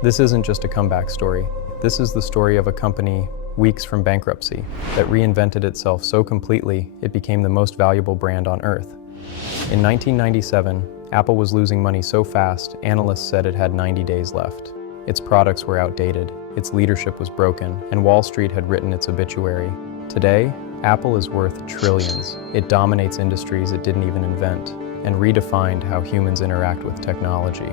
This isn't just a comeback story. This is the story of a company weeks from bankruptcy that reinvented itself so completely it became the most valuable brand on earth. In 1997, Apple was losing money so fast, analysts said it had 90 days left. Its products were outdated, its leadership was broken, and Wall Street had written its obituary. Today, Apple is worth trillions. It dominates industries it didn't even invent, and redefined how humans interact with technology.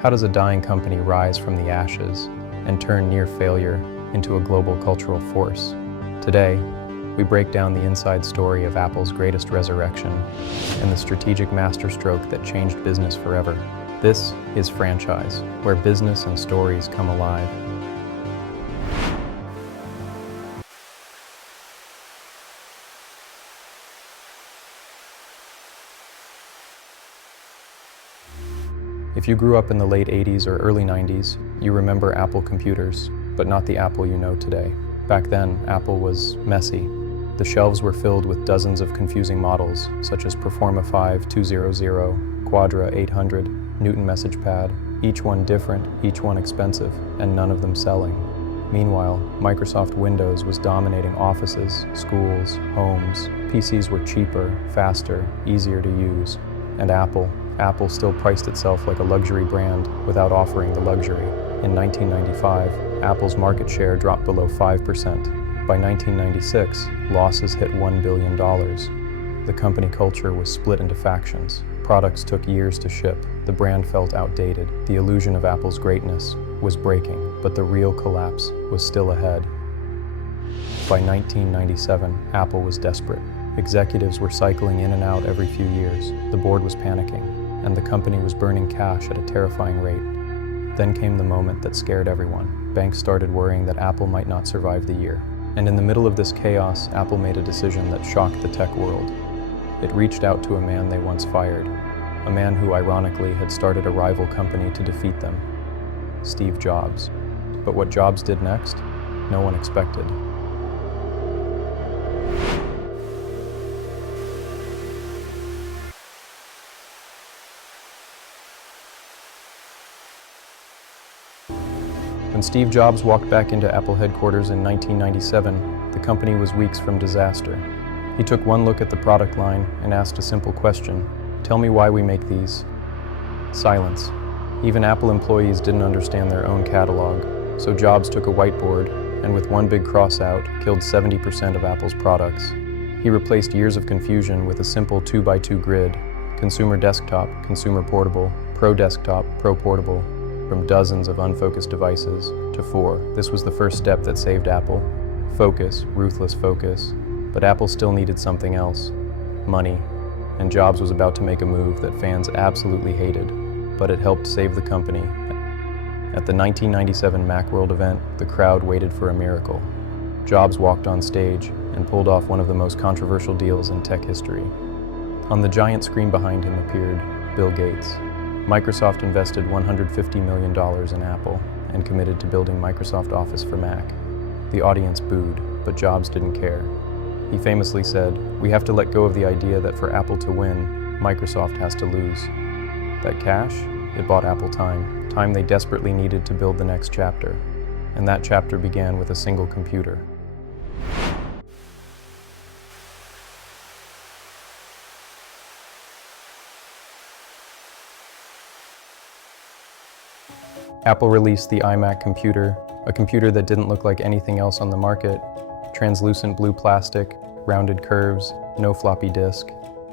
How does a dying company rise from the ashes and turn near failure into a global cultural force? Today, we break down the inside story of Apple's greatest resurrection and the strategic masterstroke that changed business forever. This is Franchise, where business and stories come alive. If you grew up in the late 80s or early 90s, you remember Apple computers, but not the Apple you know today. Back then, Apple was messy. The shelves were filled with dozens of confusing models, such as Performa 5200, Quadra 800, Newton Message Pad, each one different, each one expensive, and none of them selling. Meanwhile, Microsoft Windows was dominating offices, schools, homes. PCs were cheaper, faster, easier to use. And Apple still priced itself like a luxury brand without offering the luxury. In 1995, Apple's market share dropped below 5%. By 1996, losses hit $1 billion. The company culture was split into factions. Products took years to ship. The brand felt outdated. The illusion of Apple's greatness was breaking, but the real collapse was still ahead. By 1997, Apple was desperate. Executives were cycling in and out every few years. The board was panicking, and the company was burning cash at a terrifying rate. Then came the moment that scared everyone. Banks started worrying that Apple might not survive the year. And in the middle of this chaos, Apple made a decision that shocked the tech world. It reached out to a man they once fired, a man who ironically had started a rival company to defeat them, Steve Jobs. But what Jobs did next, no one expected. When Steve Jobs walked back into Apple headquarters in 1997, the company was weeks from disaster. He took one look at the product line and asked a simple question: "Tell me why we make these." Silence. Even Apple employees didn't understand their own catalog, so Jobs took a whiteboard and with one big cross out, killed 70% of Apple's products. He replaced years of confusion with a simple 2x2 grid: consumer desktop, consumer portable, pro desktop, pro portable. From dozens of unfocused devices to 4. This was the first step that saved Apple. Focus, ruthless focus. But Apple still needed something else. Money. And Jobs was about to make a move that fans absolutely hated, but it helped save the company. At the 1997 Macworld event, the crowd waited for a miracle. Jobs walked on stage and pulled off one of the most controversial deals in tech history. On the giant screen behind him appeared Bill Gates. Microsoft invested $150 million in Apple and committed to building Microsoft Office for Mac. The audience booed, but Jobs didn't care. He famously said, "We have to let go of the idea that for Apple to win, Microsoft has to lose." That cash, it bought Apple time they desperately needed to build the next chapter. And that chapter began with a single computer. Apple released the iMac computer, a computer that didn't look like anything else on the market. Translucent blue plastic, rounded curves, no floppy disk.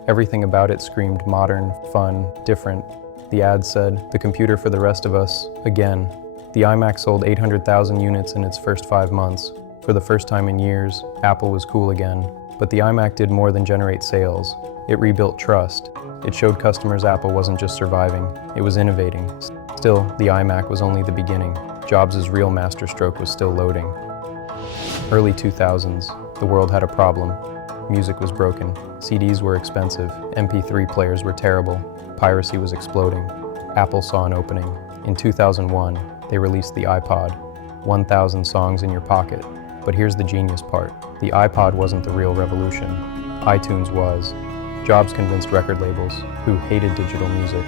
Everything about it screamed modern, fun, different. The ad said, "The computer for the rest of us, again." The iMac sold 800,000 units in its first 5 months. For the first time in years, Apple was cool again. But the iMac did more than generate sales. It rebuilt trust. It showed customers Apple wasn't just surviving, it was innovating. Still, the iMac was only the beginning. Jobs' real masterstroke was still loading. Early 2000s, the world had a problem. Music was broken, CDs were expensive, MP3 players were terrible, piracy was exploding. Apple saw an opening. In 2001, they released the iPod, 1,000 songs in your pocket. But here's the genius part. The iPod wasn't the real revolution. iTunes was. Jobs convinced record labels, who hated digital music,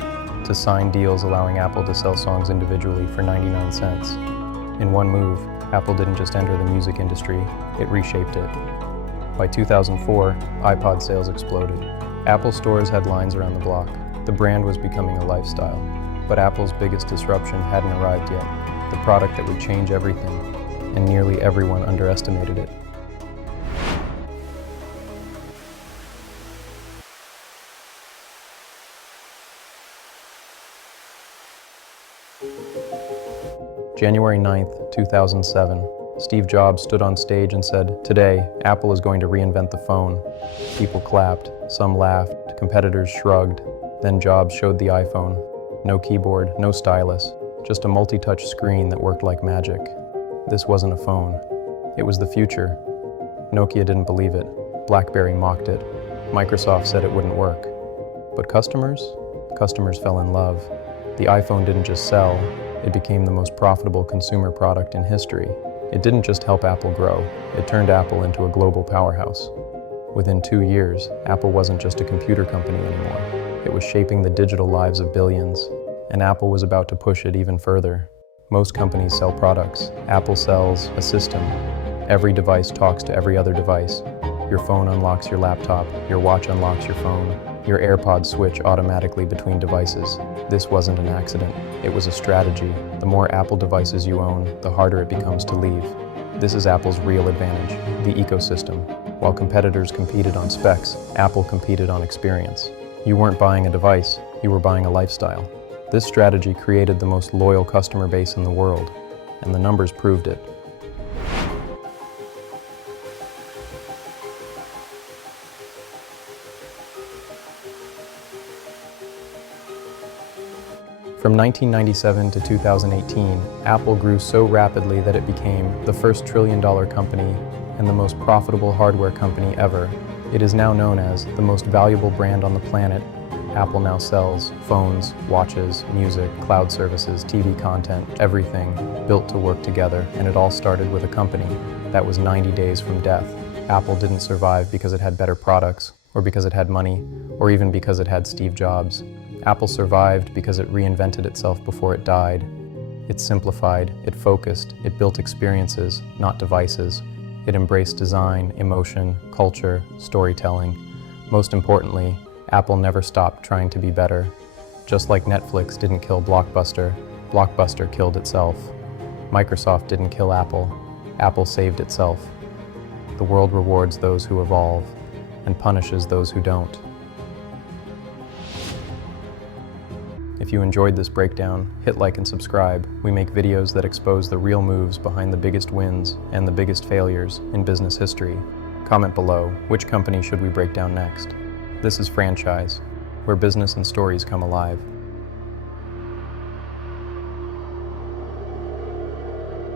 to sign deals allowing Apple to sell songs individually for 99 cents. In one move, Apple didn't just enter the music industry, it reshaped it. By 2004, iPod sales exploded. Apple stores had lines around the block. The brand was becoming a lifestyle. But Apple's biggest disruption hadn't arrived yet. The product that would change everything, and nearly everyone underestimated it. January 9th, 2007, Steve Jobs stood on stage and said, "Today, Apple is going to reinvent the phone." People clapped, some laughed, competitors shrugged. Then Jobs showed the iPhone. No keyboard, no stylus, just a multi-touch screen that worked like magic. This wasn't a phone. It was the future. Nokia didn't believe it. BlackBerry mocked it. Microsoft said it wouldn't work. But customers fell in love. The iPhone didn't just sell, it became the most profitable consumer product in history. It didn't just help Apple grow, it turned Apple into a global powerhouse. Within 2 years, Apple wasn't just a computer company anymore. It was shaping the digital lives of billions, and Apple was about to push it even further. Most companies sell products. Apple sells a system. Every device talks to every other device. Your phone unlocks your laptop, your watch unlocks your phone, your AirPods switch automatically between devices. This wasn't an accident, it was a strategy. The more Apple devices you own, the harder it becomes to leave. This is Apple's real advantage, the ecosystem. While competitors competed on specs, Apple competed on experience. You weren't buying a device, you were buying a lifestyle. This strategy created the most loyal customer base in the world, and the numbers proved it. From 1997 to 2018, Apple grew so rapidly that it became the first trillion-dollar company and the most profitable hardware company ever. It is now known as the most valuable brand on the planet. Apple now sells phones, watches, music, cloud services, TV content, everything built to work together, and it all started with a company that was 90 days from death. Apple didn't survive because it had better products, or because it had money, or even because it had Steve Jobs. Apple survived because it reinvented itself before it died. It simplified, it focused, it built experiences, not devices. It embraced design, emotion, culture, storytelling. Most importantly, Apple never stopped trying to be better. Just like Netflix didn't kill Blockbuster, Blockbuster killed itself. Microsoft didn't kill Apple, Apple saved itself. The world rewards those who evolve and punishes those who don't. If you enjoyed this breakdown, hit like and subscribe. We make videos that expose the real moves behind the biggest wins and the biggest failures in business history. Comment below, which company should we break down next? This is Franchise, where business and stories come alive.